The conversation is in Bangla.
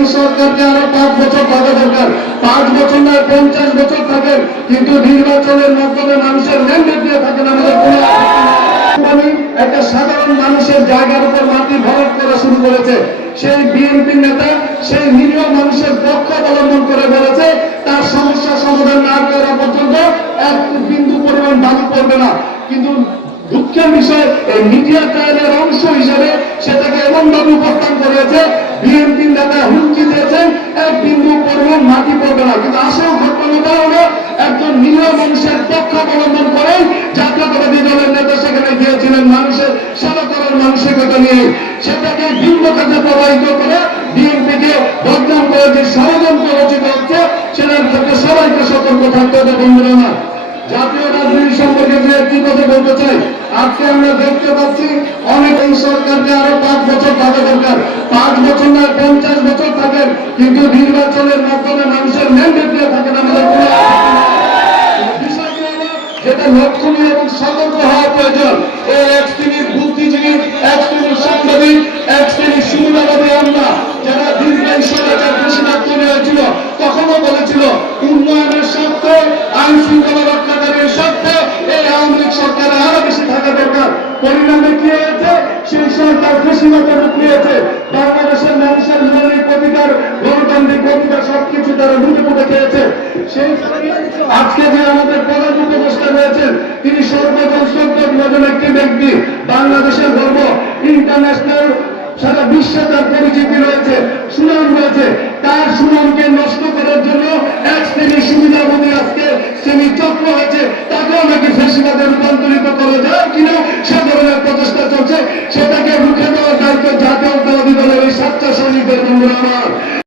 এই সরকারকে আরো 5 বছর থাকা দরকার। 5 বছর নয় 50 বছর থাকেন, কিন্তু নির্বাচনের মাধ্যমে মানুষের ম্যান্ডেট দিয়ে থাকেন। আমাদের একটা সাধারণ মানুষের জায়গার উপর মাটি ভরাট করা শুরু করেছে। সেই বিএনপি নেতা সেই নিরীহ মানুষের পক্ষ অবলম্বন করে বলেছে তার সমস্যা সমাধান না করা পর্যন্ত এক বিন্দু পরিমাণ দাবি করবে না। কিন্তু দুঃখের বিষয় এই মিডিয়া ট্রায়ালের অংশ হিসেবে সেটাকে এমনভাবে উপস্থান করেছে বিএনপি নেতা হুমকি দিয়েছেন এক বিন্দু পরিমাণ মাটি পড়বে না। কিন্তু আসল ঘটনাটা হলো একজন নিরীহ মানুষের পক্ষ অবলম্বন করে জাতীয়তাবাদী দলের নেতা সেখানে গিয়েছিলেন মানুষের সেবা করার মানসিকতা নিয়ে। সেটাকে ভিন্ন কাজে প্রবাহিত করে বিএনপিকে বদনাম করে যে ষড়যন্ত্র রচিত হচ্ছে সেটার ক্ষেত্রে সবাইকে সতর্ক থাকতে হবে। বন্ধুরা না, জাতীয় রাজনীতি সম্পর্কে যে একটি কথা বলতে চাই, আজকে আমরা দেখতে পাচ্ছি অনেক এই সরকারকে আরো 5 বছর থাকা দরকার। 5 বছর নয় 50 বছর থাকেন, কিন্তু নির্বাচনের মাধ্যমে মানুষের ম্যান্ডেট দিয়ে থাকেন। আমাদের বিষয়টি হলো যেটা লক্ষণীয় এবং সতর্ক হওয়া প্রয়োজন। এই এক শ্রেণীর বুদ্ধিজীবী, এক শ্রেণীর সাংবাদিক, এক শ্রেণীর সুবিধাবাদী আমরা যারা দীর্ঘায়ু সরকার ঘোষণা তৈরি হয়েছিল তখনও বলেছিল উন্নয়নের স্বার্থে আইন শৃঙ্খলা রক্ষাকারীর স্বার্থে এই আওয়ামী লীগ সরকারের আরো বেশি থাকা দরকার। পরিণামে কি হয়েছে? সেই সরকার কৃষিগত রূপ নিয়েছে। বাংলাদেশের মানুষের মৌলিক অধিকার, গণতান্ত্রিক অধিকার সবকিছু তারা লুটে পুটে খেয়েছে। সেই আজকে যে আমাদের প্রধান উপদেষ্টা রয়েছেন তিনি সর্বজন সর্বজন একটি ব্যক্তি, বাংলাদেশের গর্ব, ইন্টারন্যাশনাল সারা বিশ্বে তার পরিচিতি রয়েছে, সুনাম